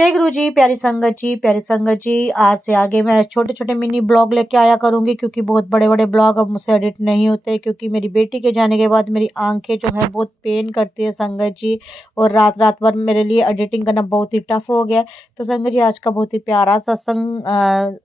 जय गुरु जी, प्यारी संगत जी, प्यारी संगत जी। आज से आगे मैं छोटे छोटे मिनी ब्लॉग लेके आया करूंगी, क्योंकि बहुत बड़े बड़े ब्लॉग अब मुझसे एडिट नहीं होते, क्योंकि मेरी बेटी के जाने के बाद मेरी आंखें जो है बहुत पेन करती है संगत जी। और रात रात भर मेरे लिए एडिटिंग करना बहुत ही टफ हो गया है। तो संगत जी, आज का बहुत ही प्यारा सत्संग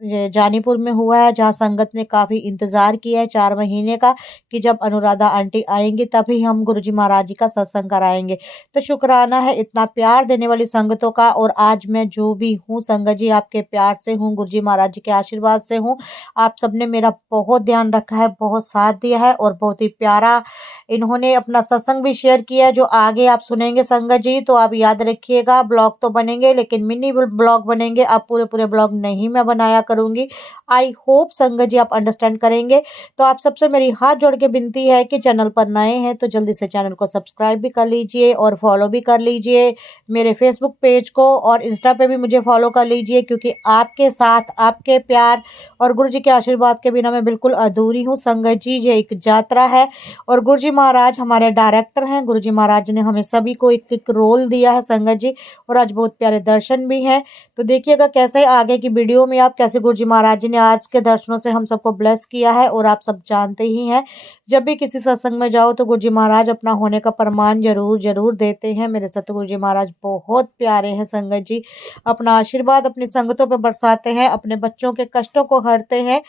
ये जानीपुर में हुआ है, जहाँ संगत ने काफी इंतजार किया है 4 महीने का, कि जब अनुराधा आंटी आएंगी तभी हम गुरुजी महाराज जी का सत्संग कराएंगे। तो शुक्राना है इतना प्यार देने वाली संगतों का। और आज मैं जो भी हूँ संगत जी, आपके प्यार से हूँ, गुरुजी महाराज जी के आशीर्वाद से हूँ। आप सबने मेरा बहुत ध्यान रखा है, बहुत साथ दिया है, और बहुत ही प्यारा इन्होंने अपना सत्संग भी शेयर किया है, जो आगे आप सुनेंगे संगत जी। तो आप याद रखिएगा, ब्लॉग तो बनेंगे लेकिन मिनी ब्लॉग बनेंगे, आप पूरे पूरे ब्लॉग नहीं मैं बनाया करूंगी। आई होप संगत जी आप अंडरस्टैंड करेंगे। तो आप सबसे मेरी हाथ जोड़ के विनती है कि चैनल पर नए हैं तो जल्दी से चैनल को सब्सक्राइब भी कर लीजिए और फॉलो भी कर लीजिए मेरे फेसबुक पेज को, और इंस्टा पे भी मुझे फॉलो कर लीजिए, क्योंकि आपके साथ आपके प्यार और गुरु जी के आशीर्वाद के बिना मैं बिल्कुल अधूरी हूँ संगत जी। ये एक यात्रा है और गुरु जी महाराज हमारे डायरेक्टर हैं। गुरु जी महाराज ने हमें सभी को एक एक रोल दिया है संगत जी, और आज बहुत प्यारे दर्शन भी हैं। तो देखिएगा कैसे आगे की वीडियो में आप कैसे गुरु जी महाराज जी ने आज के दर्शनों से हम सबको ब्लेस किया है। और आप सब जानते ही हैं, जब भी किसी सत्संग में जाओ तो गुरु जी महाराज अपना होने का प्रमाण जरूर जरूर देते हैं। मेरे सतगुरु जी महाराज बहुत प्यारे हैं संगत जी, अपना आशीर्वाद अपनी संगतों पर बरसाते हैं, अपने बच्चों के कष्टों को हरते हैं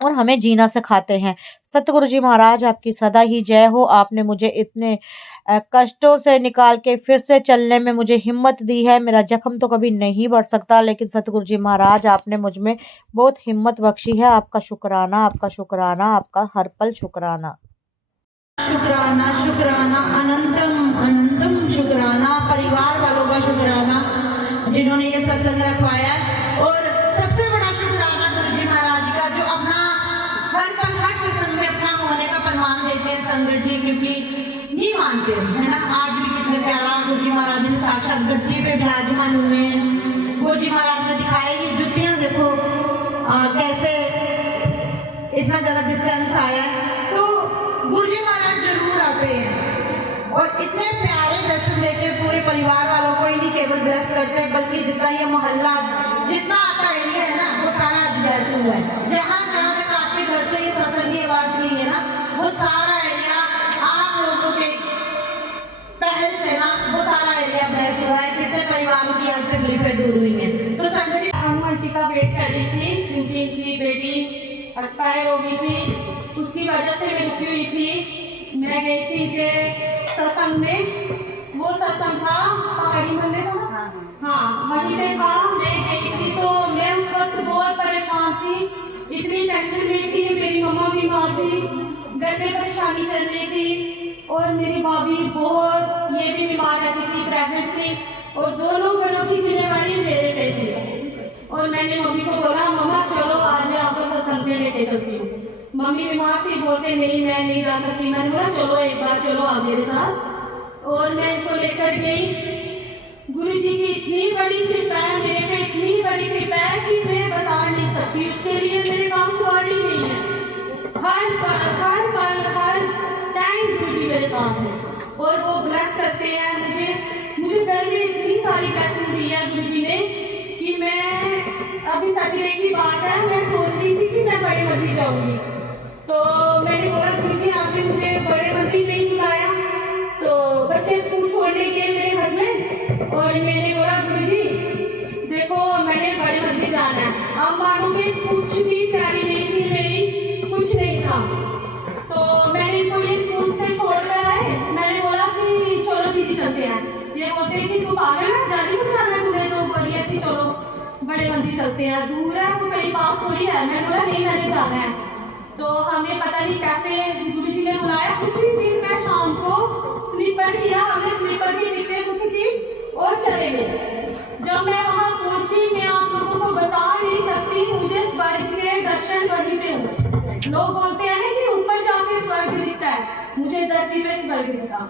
और हमें जीना सिखाते हैं। सतगुरु जी महाराज आपकी सदा ही जय हो। आपने मुझे इतने कष्टों से निकाल के फिर से चलने में मुझे हिम्मत दी है। मेरा जख्म तो कभी नहीं बढ़ सकता, लेकिन सतगुरु जी महाराज आपने मुझ में बहुत हिम्मत बख्शी है। आपका शुक्राना, आपका शुक्राना, आपका हर पल शुक्राना। शुक्राना शुक्राना अनंतम अनंतम शुक्राना परिवार वालों का शुक्राना, जिन्होंने ये सत्संग रखवाया। और सबसे बड़ा शुक्राना गुरु जी महाराज का, जो अपना हर पल हर सत्संग में अपना होने का प्रमाण देते हैं संगत जी, क्योंकि नहीं मानते है ना। आज भी कितने प्यारा गुरु जी महाराज ने साक्षात गद्दी पे विराजमान हुए हैं। गुरु जी महाराज ने दिखाया ये जुतियां देखो कैसे इतना ज्यादा डिस्टेंस आया है। तो गुरु जी महाराज जरूर आते हैं और इतने प्यारे दर्शन देके पूरे परिवार वालों को ही नहीं केवल ब्लेस करते हैं, बल्कि जितना ये मोहल्ला, जितना आपका एरिया है ना, वो सारा आज ब्लेस हुआ है। जहाँ जहाँ तक आपके घर से ये सत्संग की आवाज नहीं है ना, वो सारा एरिया आप लोगों के पहल से ना, वो सारा एरिया ब्लेस हुआ है। कितने परिवारों की आज तकलीफें दूर हुई है। तो संगत आंटी का वेट कर रही थी, क्योंकि इनकी बेटी एक्सपायर हो गई थी, उसकी वजह से मैं रुकी हुई थी। मैं गई थी कि सत्संग में, वो सत्संग था पहाड़ी मंदिर था, हाँ वहीं पे था। मैं गई थी तो मैं उस वक्त बहुत परेशान थी, इतनी टेंशन में थी। मेरी मम्मा बीमार थी, घर में परेशानी चल रही थी, और मेरी भाभी बहुत ये भी बीमार रहती थी, प्रेग्नेंट थी, और दोनों घरों की जिम्मेवारी मेरे पे थी। और मैंने मम्मी को बोला, मम्मा चलो आज मैं आपको सत्संग में लेके चलती हूँ। मम्मी बीमार थी, बोलते नहीं मैं नहीं जा सकती। मैंने बोला चलो एक बार चलो आप मेरे साथ, और मैं इनको लेकर गई। गुरु जी की इतनी बड़ी कृपा है मेरे पे, इतनी बड़ी कृपा है कि मैं बता नहीं सकती। उसके लिए मेरे पास वर्ड ही नहीं है। हर पल हर टाइम गुरु जी मेरे साथ है, और वो ब्लेस करते हैं मुझे घर में इतनी सारी ब्लेसिंग दी है गुरु जी ने, कि मैं अभी सच में की बात है, मैं सोच रही थी कि मैं बड़े मंदिर जाऊंगी। तो मैंने बोला गुरु जी आपने मुझे बड़े मंदिर नहीं बुलाया। तो बच्चे स्कूल छोड़ने गए मेरे हस्बैंड, और मैंने बोला गुरु जी देखो मैंने बड़े मंदिर जाना है। आप मानोगे कुछ भी तैयारी नहीं थी मेरी, कुछ नहीं था। तो मैंने इनको ये स्कूल से छोड़ कर आए। मैंने बोला कि चलो दीदी चलते हैं। ये बोलते हैं कि तू पागल है, जाने को जाना है तुम्हें, तो बोलिए कि चलो बड़े मंदिर चलते हैं, दूर है वो कहीं पास थोड़ी है। मैंने बोला नहीं मैंने जाना है। तो हमें पता नहीं कैसे गुरु जी ने बुलाया। उसी दिन मैं शाम को स्लीपर किया, हमने स्लीपर की टिकटें बुक की और चले गए। जब मैं वहां पहुंची, मैं आप लोगों को बता नहीं सकती, मुझे स्वर्ग के दर्शन वहीं पे हुए। लोग बोलते हैं ना कि ऊपर जाके स्वर्ग दिखता है, मुझे धरती पे स्वर्ग दिखा।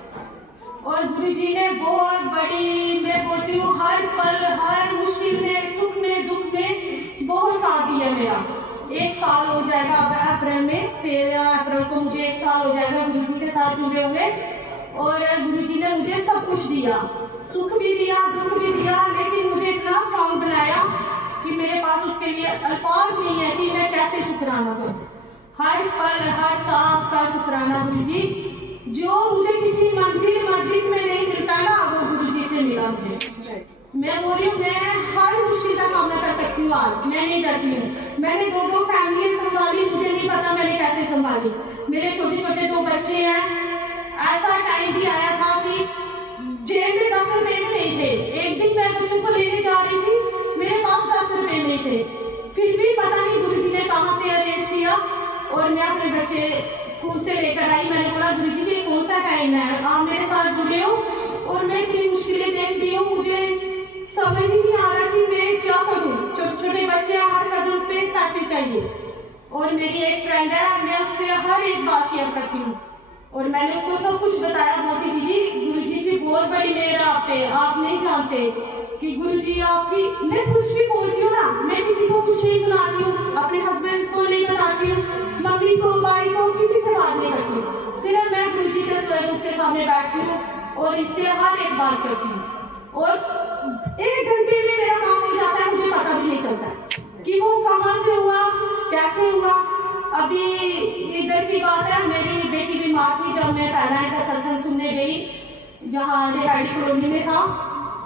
और गुरु जी ने बहुत बड़ी, मैं बोलती हूँ हर पल हर मुश्किल में, सुख में दुख में बहुत साथ दिया मेरा। 1 साल हो जाएगा अप्रैल में, 13 अप्रैल को मुझे 1 साल हो जाएगा गुरु जी के साथ जुड़े हुए। और गुरु जी ने मुझे सब कुछ दिया, सुख भी दिया दुख भी दिया, लेकिन कि मेरे पास उसके लिए अल्फाज नहीं है कि मैं कैसे शुक्राना करूं। हर पल हर सांस का शुक्राना गुरु जी। जो मुझे किसी मस्जिद में नहीं मिलता ना, वो गुरु जी से मिला मुझे। मैं बोल रही हूँ, मैं हर मुश्किल का सामना कर सकती हूँ आज, मैं नहीं डरती हूँ। मैंने दो फैमिली संभाली, मुझे नहीं पता मैंने कैसे संभाली। मेरे छोटे छोटे 2 बच्चे हैं। ऐसा टाइम भी आया था कि जेब में 10 रुपए भी नहीं थे। एक दिन मैं बच्चों को लेने जा रही थी, मेरे पास 10 रुपए नहीं थे, फिर भी पता नहीं गुरु जी ने कहाँ से अरेंज किया और मैं अपने बच्चे स्कूल से लेकर आई। मैंने बोला, गुरु जी ये कौन सा टाइम है, आप मेरे साथ जुड़े हो और मैं इतनी मुश्किलें देख रही हूँ, मुझे समझ ही नहीं आ रहा कि मैं क्या करूँ। छोटे छोटे बच्चे हर कदम पे पैसे चाहिए। और मेरी एक फ्रेंड है, मैं उससे हर एक बात शेयर करती हूँ और मैंने उसको सब कुछ बताया। बोलती दीदी गुरु जी की बहुत बड़ी मेहर आप पे, आप नहीं जानते कि गुरु जी आपकी। मैं कुछ भी बोलती हूँ ना, मैं किसी को कुछ नहीं सुनाती हूँ, अपने हस्बैंड को नहीं बताती हूँ, मम्मी को भाई को किसी से बात नहीं करती हूँ। सिर्फ मैं गुरु जी के स्वरूप के सामने बैठती हूँ और इससे हर एक बात करती हूँ और 1 घंटे में मेरा काम हो जाता है, मुझे पता भी नहीं चलता कि वो कहाँ से हुआ, कैसे हुआ। अभी इधर की बात है, मेरी बेटी बीमार थी, जब मैं पहला इनका सत्संग सुनने गई, जहाँ रिहाड़ी कॉलोनी में था,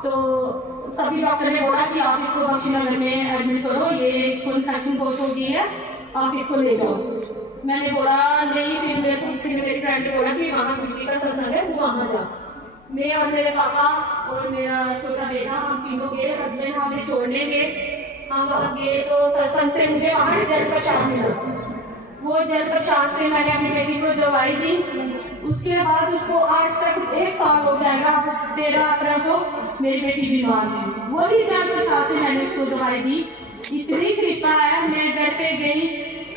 तो सभी डॉक्टर ने बोला कि आप इसको बख्शीनगर में एडमिट करो, ये इसको इन्फेक्शन बहुत हो गई है, आप इसको ले जाओ। मैंने बोला नहीं, फिर मेरे को किसी ने, मेरी फ्रेंड ने बोला कि वहाँ गुरु जी का सत्संग है, वो वहाँ जा। मैं और मेरे पापा और मेरा छोटा बेटा, हम तीनों गए, हस्बैंड हमें छोड़ने गए। हम वहाँ गए तो सत्संग से मुझे वहाँ जल प्रसाद मिला। वो जल प्रसाद से मैंने अपनी बेटी को दवाई दी। उसके बाद उसको आज तक 1 साल हो जाएगा, 13 अप्रैल को मेरी बेटी बीमार थी, वो ही जल प्रसाद से मैंने उसको दवाई दी। इतनी कृपा है। मैं घर पे गई,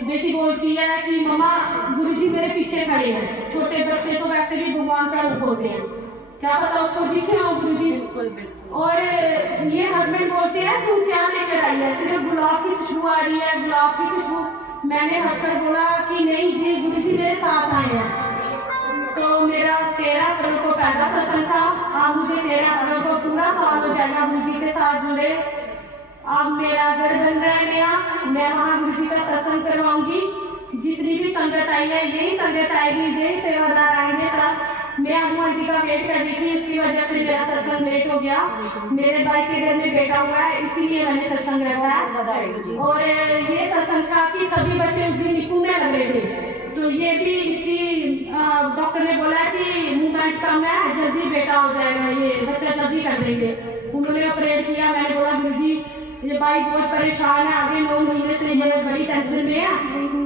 बेटी बोलती है कि मम्मा गुरुजी मेरे पीछे खड़े हैं। छोटे बच्चे तो वैसे भी भगवान का रूप होते हैं, क्या पता उसको दिख रहा हो गुरुजी। और ये हस्बैंड बोलते हैं तू क्या लेकर आई है, सिर्फ गुलाब की खुशबू आ रही है, गुलाब की खुशबू। मैंने हंसकर बोला कि नहीं, ये गुरुजी मेरे साथ आए हैं। तो मेरा 13 अप्रैल को पहला सत्संग था। अब मुझे 13 अप्रैल को पूरा साल हो जाएगा गुरुजी के साथ जुड़े। अब मेरा घर बन रहा है नया, मैं वहाँ गुरुजी का सत्संग करवाऊंगी। जितनी भी संगत आई है, यही संगत आएगी, यही सेवादार आएंगे सब। मैं अनु आंटी का वेट कर रही थी, उसकी वजह से मेरा सत्संग लेट हो गया। मेरे भाई के घर में बेटा हुआ है, इसीलिए मैंने सत्संग रखा है। और ये सत्संग था कि सभी बच्चे उस दिन निकू में लग रहे थे, तो ये भी इसकी डॉक्टर ने बोला कि मूवमेंट कम है, जल्दी बेटा हो जाएगा, ये बच्चा जल्दी कर देंगे। उन्होंने ऑपरेट किया। मैंने बोला गुरुजी ये भाई बहुत परेशान है, आगे 9 महीने से ये बड़ी टेंशन में है,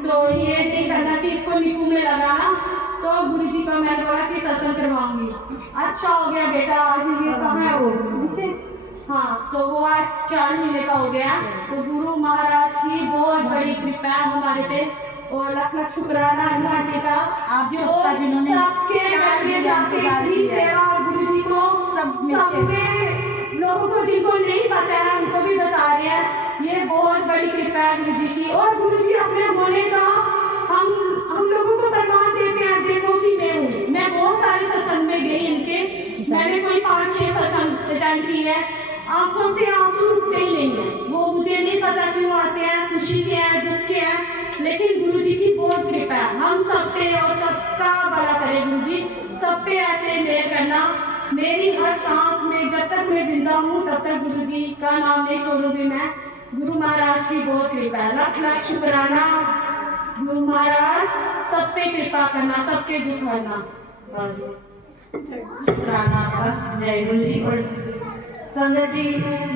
तो ये नहीं करना कि इसको निकू में लगाना। तो गुरुजी को मैंने बोला कि सत्संग करवाऊंगी। अच्छा हो गया बेटा, आज ये कहाँ है वो नीचे, हाँ, तो वो आज 4 महीने का हो गया। तो गुरु महाराज की बहुत बड़ी कृपा है हमारे पे, और लख लख शुक्राना अनु आंटी का, आप जो सबके घर में जाके इतनी सेवा गुरुजी को सब में लोगों को जिनको नहीं पता है उनको भी बता रहे हैं। ये बहुत बड़ी कृपा है गुरुजी की। और गुरुजी अपने होने का हम लोगों को प्रमाण देते हैं, देखो कि मैं हूँ। मैं बहुत सारे सत्संग में गई इनके, मैंने कोई 5-6 सत्संग अटेंड किए हैं। आंखों से आंसू रुकते ही नहीं है, वो मुझे नहीं पता क्यों आते हैं, खुशी के हैं, दुख के हैं, लेकिन गुरुजी की बहुत कृपा है। हम सब पे और सबका भला करे गुरुजी, सब पे ऐसे मेहर करना। मेरी हर सांस में जब तक मैं जिंदा हूँ तब तक गुरुजी का नाम नहीं छोड़ूंगी मैं। गुरु महाराज की बहुत कृपा है, लख लख शुक्राना। गुरु महाराज सब पे कृपा करना, सबके दुख हरना, बस शुक्राना आपका। जय गुरु जी। और संगत जी,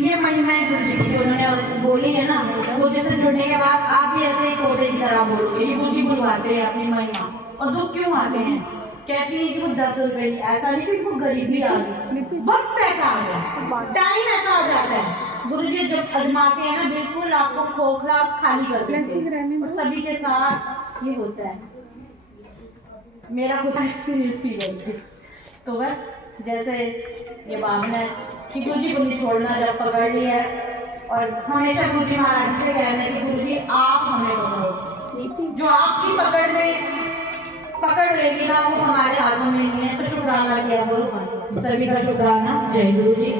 ये महिमा है गुरु जी की जो उन्होंने बोली है ना, वो जैसे जुड़ने के बाद आप भी ऐसे ही तोते की तरह बोलोगे। ये गुरु जी बुलवाते हैं अपनी महिमा। और दुख क्यों आते हैं, कहती है कि वो 10 रुपए, ऐसा नहीं कि वो गरीबी आ गई, वक्त ऐसा आ गया, टाइम ऐसा आ जाता है। गुरु जी जब आजमाते हैं ना, बिल्कुल आपको खोखला खाली कर देते हैं। और सभी के साथ ये होता है, मेरा खुद एक्सपीरियंस भी है। तो बस जैसे ये भावना है कि गुरु जी को नहीं छोड़ना, जब पकड़ लिया है। और हमेशा गुरु जी महाराज से कहना है कि गुरु जी आप हमें पकड़ो, जो आपकी पकड़ लेगी ना वो हमारे हाथों में नहीं है। तो शुक्राना किया गुरु, सभी का शुक्राना। जय गुरु जी।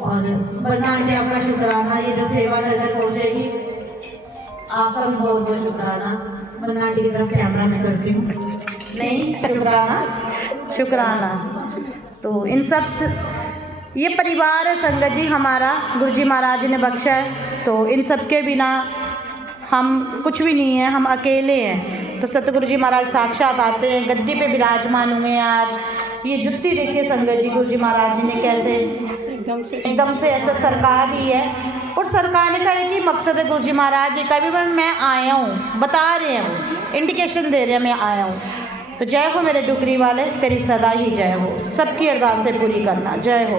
और बंदा आंटी आपका शुक्राना, ये जो सेवा करके पहुंचेगी, आपका भी बहुत बहुत शुक्राना। बंदा आंटी की तरफ कैमरा में करती हूँ, नहीं शुक्राना शुक्राना। तो इन सब ये परिवार है संगत जी हमारा, गुरु जी महाराज ने बख्शा है, तो इन सब के बिना हम कुछ भी नहीं है, हम अकेले हैं। तो सतगुरु जी महाराज साक्षात आते हैं, गद्दी पे विराजमान हुए हैं आज। ये जुत्ती देखिए संगत जी, गुरु जी महाराज जी ने कैसे एकदम से ऐसा सरकार ही है, और सरकार का एक ही मकसद है गुरु जी महाराज जी का भी, मैं आया हूँ, बता रहे हैं, इंडिकेशन दे रहे हैं मैं आया हूँ। तो जय हो मेरे डुगरी वाले, तेरी सदा ही जय हो, सबकी अरदासें पूरी करना, जय हो।